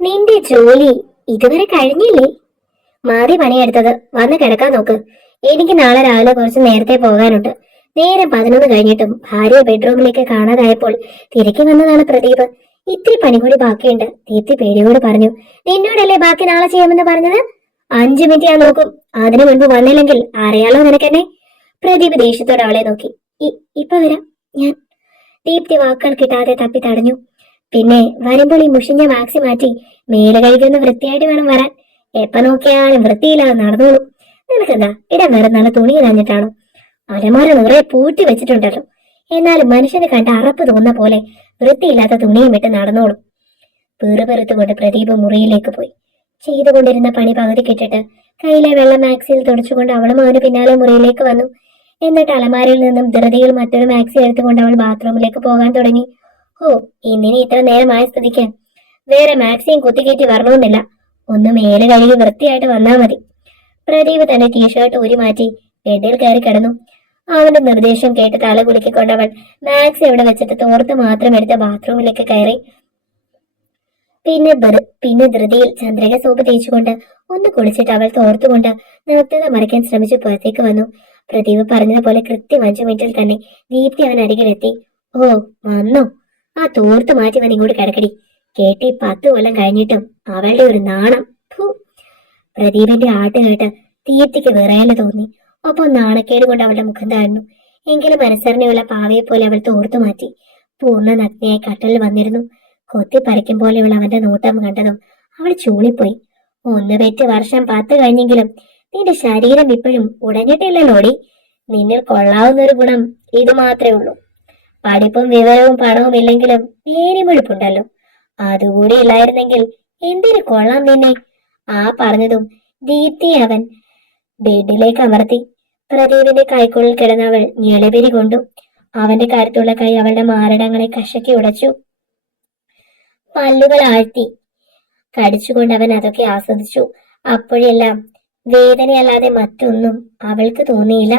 നിന്റെ ജോലി ഇതുവരെ കഴിഞ്ഞില്ലേ? മാറി പണിയെടുത്തത് വന്ന് കിടക്കാൻ നോക്ക്. എനിക്ക് നാളെ രാവിലെ കുറച്ച് നേരത്തെ പോകാനുണ്ട്. നേരം 11 കഴിഞ്ഞിട്ടും ഭാര്യ ബെഡ്റൂമിലേക്ക് കാണാതായപ്പോൾ തിരക്കി വന്നതാണ് പ്രദീപ്. ഇത്തിരി പണി കൂടി ബാക്കിയുണ്ട്. ദീപ്തി പേടിയോട് പറഞ്ഞു. നിന്നോടല്ലേ ബാക്കി നാളെ ചെയ്യാമെന്ന് പറഞ്ഞത്? 5 മിനിറ്റ് ഞാൻ നോക്കും. അതിനു മുൻപ് വന്നില്ലെങ്കിൽ അറിയാലോ നിനക്കെന്നെ. പ്രദീപ് ദേഷ്യത്തോടെ അവളെ നോക്കി. ഇപ്പൊ വരാം ഞാൻ. ദീപ്തി വാക്കുകൾ കിട്ടാതെ തപ്പി തടഞ്ഞു. പിന്നെ വരുമ്പോൾ ഈ മുഷിഞ്ഞ മാക്സി മാറ്റി മേലെ കഴിക്കുന്ന വൃത്തിയായിട്ട് വേണം വരാൻ. എപ്പ നോക്കിയാലും വൃത്തിയില്ലാതെ നടന്നോളൂ. നിനക്കെന്താ ഇടം വേറെ നല്ല തുണി നഞ്ഞിട്ടാണോ? അലമാര നിറയെ പൂട്ടി വെച്ചിട്ടുണ്ടല്ലോ. എന്നാലും മനുഷ്യന് കണ്ട അറപ്പ് തോന്നുന്ന പോലെ വൃത്തിയില്ലാത്ത തുണിയും ഇട്ട് നടന്നോളും. പെറുപെറുത്തുകൊണ്ട് പ്രദീപ് മുറിയിലേക്ക് പോയി. ചെയ്തുകൊണ്ടിരുന്ന പണി പകുതി കിട്ടിട്ട് കയ്യിലെ വെള്ളം മാക്സിയിൽ തുടച്ചുകൊണ്ട് അവളും അവന് പിന്നാലെ മുറിയിലേക്ക് വന്നു. എന്നിട്ട് അലമാരയിൽ നിന്നും ധൃതിയിൽ മറ്റൊരു മാക്സി എടുത്തുകൊണ്ട് അവൾ ബാത്റൂമിലേക്ക് പോകാൻ തുടങ്ങി. ഓ, ഇന്നിനി ഇത്ര നേരമായ സ്ഥിതിക്ക് വേറെ മാക്സിയും കുത്തിക്കയറ്റി വരണമെന്നില്ല. ഒന്ന് മേലെ കഴുകി വൃത്തിയായിട്ട് വന്നാൽ മതി. പ്രദീപ് തന്റെ ടീഷർട്ട് ഊരി മാറ്റി ബെഡിൽ കയറി കിടന്നു. അവന്റെ നിർദ്ദേശം കേട്ട് തല കുലുക്കിക്കൊണ്ടവൾ മാക്സി അവിടെ വെച്ചിട്ട് തോർത്ത് മാത്രം എടുത്ത് ബാത്റൂമിലേക്ക് കയറി. പിന്നെ ധൃതിയിൽ ചന്ദ്രിക സോപ്പ് തേച്ചുകൊണ്ട് ഒന്ന് കുളിച്ചിട്ട് അവൾ തോർത്തുകൊണ്ട് നഗ്നത മറയ്ക്കാൻ ശ്രമിച്ചു പുറത്തേക്ക് വന്നു. പ്രദീപ് പറഞ്ഞതുപോലെ കൃത്യം 5 മിനിറ്റിൽ തന്നെ ദീപ്തി അവൻ അരികിലെത്തി. ഓ, വന്നോ? ആ തോർത്ത് മാറ്റി വന്ന് ഇങ്ങോട്ട് കിടക്കടി. കേട്ടി 10 കൊല്ലം കഴിഞ്ഞിട്ടും അവളുടെ ഒരു നാണം. പ്രദീപിന്റെ ആട്ട് കേട്ട് ദീപ്തിക്ക് വിറയല് തോന്നി. ഒപ്പം നാണക്കേട് കൊണ്ട് അവളുടെ മുഖം താഴ്ന്നു. എങ്കിലും മനസ്സറിഞ്ഞുള്ള പാവയെ പോലെ അവൾ തോർത്തു മാറ്റി. പൂർണ്ണ നഗ്നയായി കട്ടലിൽ വന്നിരുന്നു. കൊത്തി പറിക്കും പോലെയുള്ള അവന്റെ നോട്ടം കണ്ടതും അവൾ ചൂളിപ്പോയി. 1 പെറ്റ് വർഷം 10 കഴിഞ്ഞെങ്കിലും നിന്റെ ശരീരം ഇപ്പോഴും ഉടഞ്ഞിട്ടില്ലല്ലോടി. നിന്നിൽ കൊള്ളാവുന്ന ഒരു ഗുണം ഇത് മാത്രമേ ഉള്ളൂ. പഠിപ്പും വിവരവും പണവും ഇല്ലെങ്കിലും നേരിമുഴുപ്പുണ്ടല്ലോ. അതുകൂടി ഇല്ലായിരുന്നെങ്കിൽ എന്തിനു കൊള്ളാം നിന്നെ. ആ പറഞ്ഞതും ദീപ്തി അവൻ ബെഡിലേക്ക് അമർത്തി. പ്രദീപിന്റെ കൈക്കുള്ളിൽ കിടന്നവൾ ഞെളിപിരി കൊണ്ടു. അവന്റെ കരുത്തുള്ള കൈ അവളുടെ മാരടങ്ങളെ കശക്കി ഉടച്ചു. പല്ലുകൾ ആഴ്ത്തി കടിച്ചുകൊണ്ട് അവൻ അതൊക്കെ ആസ്വദിച്ചു. അപ്പോഴെല്ലാം വേദനയല്ലാതെ മറ്റൊന്നും അവൾക്ക് തോന്നിയില്ല.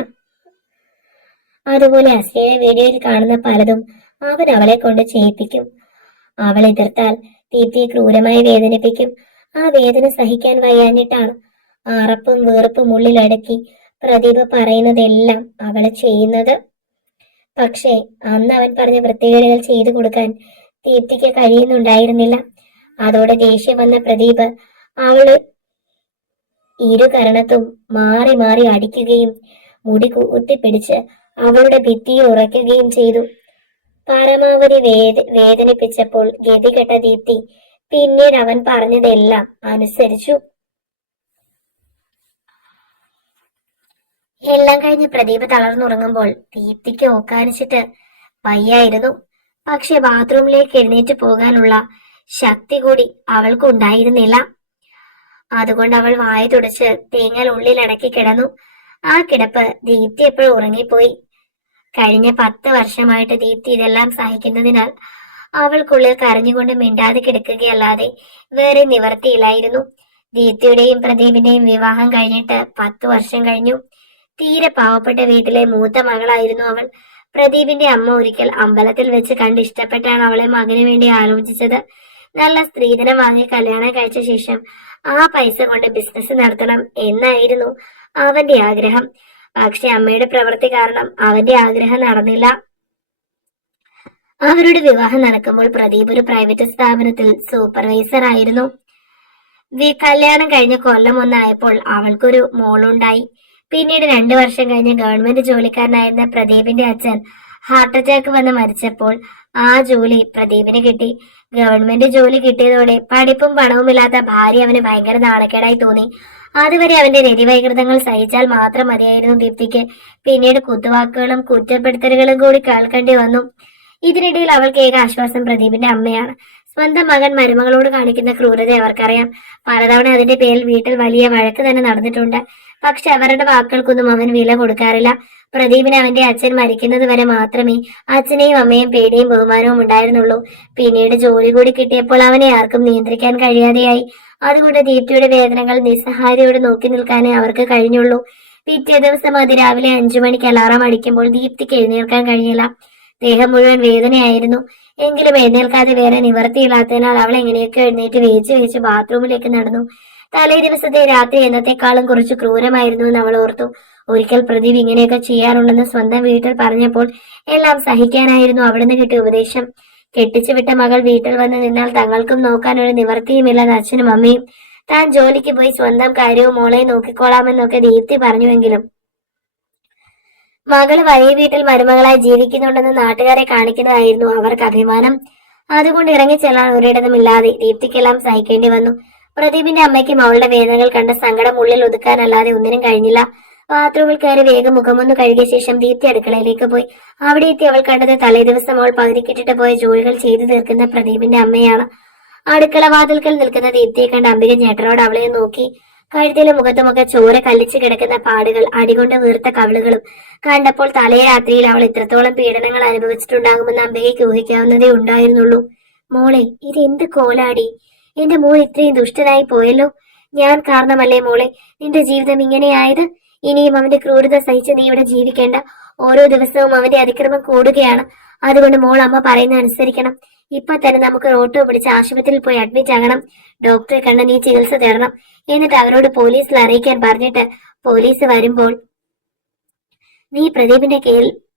അതുപോലെ അശ്ലീല വീഡിയോയിൽ കാണുന്ന പലതും അവൻ അവളെ കൊണ്ട് ചെയ്യിപ്പിക്കും. അവൾ എതിർത്താൽ ദീപ്തിയെ ക്രൂരമായി വേദനിപ്പിക്കും. ആ വേദന സഹിക്കാൻ വയ്യാഞ്ഞിട്ടാണ് അറപ്പും വെറുപ്പും ഉള്ളിലടക്കി പ്രദീപ് പറയുന്നതെല്ലാം അവള് ചെയ്യുന്നത്. പക്ഷേ അന്ന് അവൻ പറഞ്ഞ വൃത്തികേടുകൾ ചെയ്തു കൊടുക്കാൻ ദീപ്തിക്ക് കഴിയുന്നുണ്ടായിരുന്നില്ല. അതോടെ ദേഷ്യം വന്ന പ്രദീപ് അവള് കരണത്തും മാറി മാറി അടിക്കുകയും മുടി കൂട്ടിപ്പിടിച്ച് അവളുടെ ഭിത്തിയിൽ ഉറയ്ക്കുകയും ചെയ്തു. പരമാവധി വേദനിപ്പിച്ചപ്പോൾ ഗതികെട്ട ദീപ്തി പിന്നീട് അവൻ പറഞ്ഞതെല്ലാം അനുസരിച്ചു. എല്ലാം കഴിഞ്ഞ് പ്രദീപ് തളർന്നുറങ്ങുമ്പോൾ ദീപ്തിക്ക് ഓക്കാനിച്ചിട്ട് വയ്യായിരുന്നു. പക്ഷെ ബാത്റൂമിലേക്ക് എഴുന്നേറ്റ് പോകാനുള്ള ശക്തി കൂടി അവൾക്ക് ഉണ്ടായിരുന്നില്ല. അതുകൊണ്ട് അവൾ വായ തുടച്ച് തേങ്ങൽ ഉള്ളിലടക്കി കിടന്നു. ആ കിടപ്പ് ദീപ്തി എപ്പോഴും ഉറങ്ങിപ്പോയി. കഴിഞ്ഞ 10 വർഷമായിട്ട് ദീപ്തി ഇതെല്ലാം സഹിക്കുന്നതിനാൽ അവൾക്കുള്ളിൽ കരഞ്ഞുകൊണ്ട് മിണ്ടാതെ കിടക്കുകയല്ലാതെ വേറെ നിവർത്തിയില്ലായിരുന്നു. ദീപ്തിയുടെയും പ്രദീപിന്റെയും വിവാഹം കഴിഞ്ഞിട്ട് 10 വർഷം കഴിഞ്ഞു. തീരെ പാവപ്പെട്ട വീട്ടിലെ മൂത്ത മകളായിരുന്നു അവൾ. പ്രദീപിന്റെ അമ്മ ഒരിക്കൽ അമ്പലത്തിൽ വെച്ച് കണ്ട് ഇഷ്ടപ്പെട്ടാണ് അവളെ മകന് വേണ്ടി ആലോചിച്ചത്. നല്ല സ്ത്രീധനം വാങ്ങി കല്യാണം കഴിച്ച ശേഷം ആ പൈസ കൊണ്ട് ബിസിനസ് നടത്തണം എന്നായിരുന്നു അവന്റെ ആഗ്രഹം. പക്ഷെ അമ്മയുടെ പ്രവൃത്തി കാരണം അവന്റെ ആഗ്രഹം നടന്നില്ല. അവരുടെ വിവാഹം നടക്കുമ്പോൾ പ്രദീപ് ഒരു പ്രൈവറ്റ് സ്ഥാപനത്തിൽ സൂപ്പർവൈസർ ആയിരുന്നു. കല്യാണം കഴിഞ്ഞ കൊല്ലം 1 ആയപ്പോൾ അവൾക്കൊരു മോളുണ്ടായി. പിന്നീട് 2 വർഷം കഴിഞ്ഞ് ഗവൺമെന്റ് ജോലിക്കാരനായിരുന്ന പ്രദീപിന്റെ അച്ഛൻ ഹാർട്ട് അറ്റാക്ക് വന്ന് മരിച്ചപ്പോൾ ആ ജോലി പ്രദീപിന് കിട്ടി. ഗവൺമെന്റ് ജോലി കിട്ടിയതോടെ പഠിപ്പും പണവുമില്ലാത്ത ഭാര്യ അവന് ഭയങ്കര നാണക്കേടായി തോന്നി. അതുവരെ അവന്റെ രതിവൈകൃതങ്ങൾ സഹിച്ചാൽ മാത്രം മതിയായിരുന്നു ദീപ്തിക്ക്. പിന്നീട് കുത്തുവാക്കുകളും കുറ്റപ്പെടുത്തലുകളും കൂടി കേൾക്കേണ്ടി വന്നു. ഇതിനിടയിൽ അവൾക്ക് ഏക ആശ്വാസം പ്രദീപിന്റെ അമ്മയാണ്. സ്വന്തം മകൻ മരുമകളോട് കാണിക്കുന്ന ക്രൂരത അവർക്കറിയാം. പലതവണ അതിന്റെ പേരിൽ വീട്ടിൽ വലിയ വഴക്ക് തന്നെ നടന്നിട്ടുണ്ട്. പക്ഷെ അവരുടെ വാക്കുകൾക്കൊന്നും അവൻ വില കൊടുക്കാറില്ല. പ്രദീപിന് അവന്റെ അച്ഛൻ മരിക്കുന്നത് വരെ മാത്രമേ അച്ഛനെയും അമ്മയും പേടിയും ബഹുമാനവും ഉണ്ടായിരുന്നുള്ളൂ. പിന്നീട് ജോലി കൂടി കിട്ടിയപ്പോൾ അവനെ ആർക്കും നിയന്ത്രിക്കാൻ കഴിയാതെയായി. അതുകൊണ്ട് ദീപ്തിയുടെ വേദനകൾ നിസ്സഹായതയോടെ നോക്കി നിൽക്കാനേ അവർക്ക് കഴിഞ്ഞുള്ളൂ. പിറ്റേ ദിവസം അതിരാവിലെ 5 മണിക്ക് അലാറം അടിക്കുമ്പോൾ ദീപ്തിക്ക് എഴുന്നേൽക്കാൻ കഴിഞ്ഞില്ല. ദേഹം മുഴുവൻ വേദനയായിരുന്നു. എങ്കിലും എഴുന്നേൽക്കാതെ വേറെ നിവർത്തിയില്ലാത്തതിനാൽ അവൾ എങ്ങനെയൊക്കെ എഴുന്നേറ്റ് വേച്ച് ബാത്റൂമിലേക്ക് നടന്നു. തലേ ദിവസത്തെ രാത്രി എന്നത്തെക്കാളും കുറച്ച് ക്രൂരമായിരുന്നു എന്ന് അവൾ ഓർത്തു. ഒരിക്കൽ പ്രദീപ് ഇങ്ങനെയൊക്കെ ചെയ്യാറുണ്ടെന്ന് സ്വന്തം വീട്ടിൽ പറഞ്ഞപ്പോൾ എല്ലാം സഹിക്കാനായിരുന്നു അവിടുന്ന് കിട്ടിയ ഉപദേശം. കെട്ടിച്ചു വിട്ട മകൾ വീട്ടിൽ വന്ന് നിന്നാൽ തങ്ങൾക്കും നോക്കാൻ ഒരു നിവർത്തിയുമില്ലെന്ന് അച്ഛനും അമ്മയും. താൻ ജോലിക്ക് പോയി സ്വന്തം കാര്യവും മോളെ നോക്കിക്കോളാമെന്നൊക്കെ ദീപ്തി പറഞ്ഞുവെങ്കിലും മകള് വലിയ വീട്ടിൽ മരുമകളായി ജീവിക്കുന്നുണ്ടെന്ന് നാട്ടുകാരെ കാണിക്കുന്നതായിരുന്നു അവർക്ക് അഭിമാനം. അതുകൊണ്ട് ഇറങ്ങിച്ചെല്ലാൻ ഒരിടത്തുമില്ലാതെ ദീപ്തിക്കെല്ലാം സഹിക്കേണ്ടി വന്നു. പ്രദീപിന്റെ അമ്മയ്ക്കും അവളുടെ വേദനകൾ കണ്ട സങ്കടം ഉള്ളിൽ ഒതുക്കാനല്ലാതെ ഒന്നിനും കഴിഞ്ഞില്ല. ബാത്റൂമിൽ കയറി വേഗം മുഖമൊന്ന് കഴുകിയ ശേഷം ദീപ്തി അടുക്കളയിലേക്ക് പോയി. അവിടെ എത്തി അവൾ കണ്ടത് തലേദിവസം അവൾ പകുതിക്കിട്ടിട്ട് പോയ ജോലികൾ ചെയ്തു തീർക്കുന്ന പ്രദീപിന്റെ അമ്മയാണ്. അടുക്കള വാതിൽക്കൽ നിൽക്കുന്ന ദീപ്തിയെ കണ്ട അംബിക ഞെട്ടറോട് അവളെ നോക്കി. കഴുത്തിലും മുഖത്തുമൊക്കെ ചോര കല്ലിച്ചു കിടക്കുന്ന പാടുകൾ, അടികൊണ്ട് വീർത്ത കവിളുകളും കണ്ടപ്പോൾ തലേ രാത്രിയിൽ അവൾ ഇത്രത്തോളം പീഡനങ്ങൾ അനുഭവിച്ചിട്ടുണ്ടാകുമെന്ന് അംബികയ്ക്ക് ഊഹിക്കാവുന്നതേ ഉണ്ടായിരുന്നുള്ളൂ. മോളെ, ഇത് എന്ത് കോലാടി! എന്റെ മോൾ ഇത്രയും ദുഷ്ടനായി പോയല്ലോ. ഞാൻ കാരണമല്ലേ മോളെ നിന്റെ ജീവിതം ഇങ്ങനെയായത്? ഇനിയും അവന്റെ ക്രൂരത സഹിച്ച് നീ ഇവിടെ ജീവിക്കേണ്ട. ഓരോ ദിവസവും അവന്റെ അതിക്രമം കൂടുകയാണ്. അതുകൊണ്ട് മോൾ അമ്മ പറയുന്ന അനുസരിക്കണം. ഇപ്പൊ തന്നെ നമുക്ക് ഓട്ടോ പിടിച്ച് ആശുപത്രിയിൽ പോയി അഡ്മിറ്റ് ആകണം. ഡോക്ടറെ കണ്ട് നീ ചികിത്സ തേടണം. എന്നിട്ട് അവരോട് പോലീസിൽ അറിയിക്കാൻ പറഞ്ഞിട്ട് പോലീസ് വരുമ്പോൾ നീ പ്രദീപിന്റെ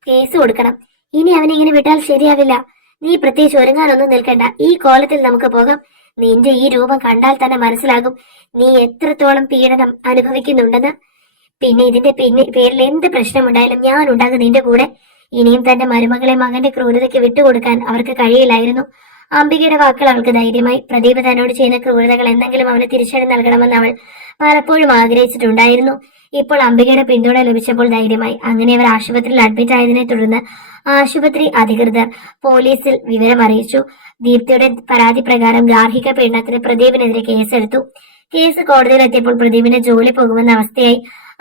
കേസ് കൊടുക്കണം. ഇനി അവനെ ഇങ്ങനെ വിട്ടാൽ ശരിയാവില്ല. നീ പ്രത്യേകിച്ച് ഒരുങ്ങാനൊന്നും നിൽക്കണ്ട. ഈ കോലത്തിൽ നമുക്ക് പോകാം. നിന്റെ ഈ രൂപം കണ്ടാൽ തന്നെ മനസ്സിലാകും നീ എത്രത്തോളം പീഡനം അനുഭവിക്കുന്നുണ്ടെന്ന്. പിന്നെ ഇതിന്റെ പേരിൽ എന്ത് പ്രശ്നമുണ്ടായാലും ഞാൻ ഉണ്ടാകും നിന്റെ കൂടെ. ഇനിയും തന്റെ മരുമകളെ മകന്റെ ക്രൂരതയ്ക്ക് വിട്ടുകൊടുക്കാൻ അവർക്ക് കഴിയില്ലായിരുന്നു. അംബികയുടെ വാക്കുകൾ അവൾക്ക് ധൈര്യമായി. പ്രദീപ് തന്നോട് ചെയ്യുന്ന ക്രൂരതകൾ എന്തെങ്കിലും അവന് തിരിച്ചടി നൽകണമെന്ന് അവൾ പലപ്പോഴും ആഗ്രഹിച്ചിട്ടുണ്ടായിരുന്നു. ഇപ്പോൾ അംബികയുടെ പിന്തുണ ലഭിച്ചപ്പോൾ ധൈര്യമായി. അങ്ങനെ അവർ ആശുപത്രിയിൽ അഡ്മിറ്റ് ആയതിനെ തുടർന്ന് ആശുപത്രി അധികൃതർ പോലീസിൽ വിവരം അറിയിച്ചു. ദീപ്തിയുടെ പരാതി പ്രകാരം ഗാർഹിക പീഡനത്തിന് പ്രദീപിനെതിരെ കേസെടുത്തു. കേസ് കോടതിയിലെത്തിയപ്പോൾ പ്രദീപിന്റെ ജോലി പോകുമെന്ന അവസ്ഥയായി.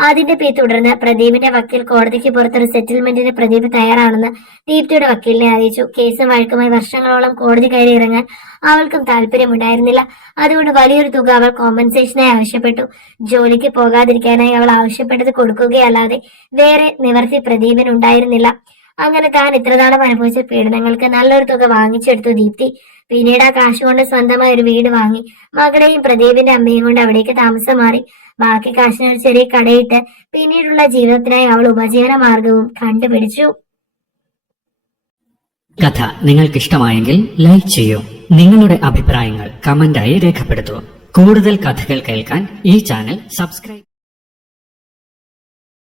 അതിന്റെ തുടർന്ന് പ്രദീപിന്റെ വക്കീൽ കോടതിക്ക് പുറത്തൊരു സെറ്റിൽമെന്റിന് പ്രദീപ് തയ്യാറാണെന്ന് ദീപ്തിയുടെ വക്കീലിനെ അറിയിച്ചു. കേസും വഴക്കുമായി വർഷങ്ങളോളം കോടതി കയറി ഇറങ്ങാൻ അവൾക്കും താല്പര്യമുണ്ടായിരുന്നില്ല. അതുകൊണ്ട് വലിയൊരു തുക അവൾ കോമ്പൻസേഷനായി ആവശ്യപ്പെട്ടു. ജോലിക്ക് പോകാതിരിക്കാനായി അവൾ ആവശ്യപ്പെട്ടത് കൊടുക്കുകയല്ലാതെ വേറെ നിവർത്തി പ്രദീപിനുണ്ടായിരുന്നില്ല. അങ്ങനെ താൻ ഇത്രനാളും അനുഭവിച്ച പീഡനങ്ങൾക്ക് നല്ലൊരു തുക വാങ്ങിച്ചെടുത്തു ദീപ്തി. പിന്നീട് ആ കാശ് കൊണ്ട് സ്വന്തമായി ഒരു വീട് വാങ്ങി മകളെയും പ്രദീപിന്റെ അമ്മയും കൊണ്ട് അവിടേക്ക് താമസം മാറി. ബാക്കി കാശിനൊരു ചെറിയ കടയിട്ട് പിന്നീടുള്ള ജീവിതത്തിനായി അവൾ ഉപജീവന മാർഗവും കണ്ടുപിടിച്ചു. കഥ നിങ്ങൾക്ക് ഇഷ്ടമായെങ്കിൽ ലൈക്ക് ചെയ്യൂ. നിങ്ങളുടെ അഭിപ്രായങ്ങൾ കമന്റായി രേഖപ്പെടുത്തൂ. കൂടുതൽ കഥകൾ കേൾക്കാൻ ഈ ചാനൽ സബ്സ്ക്രൈബ്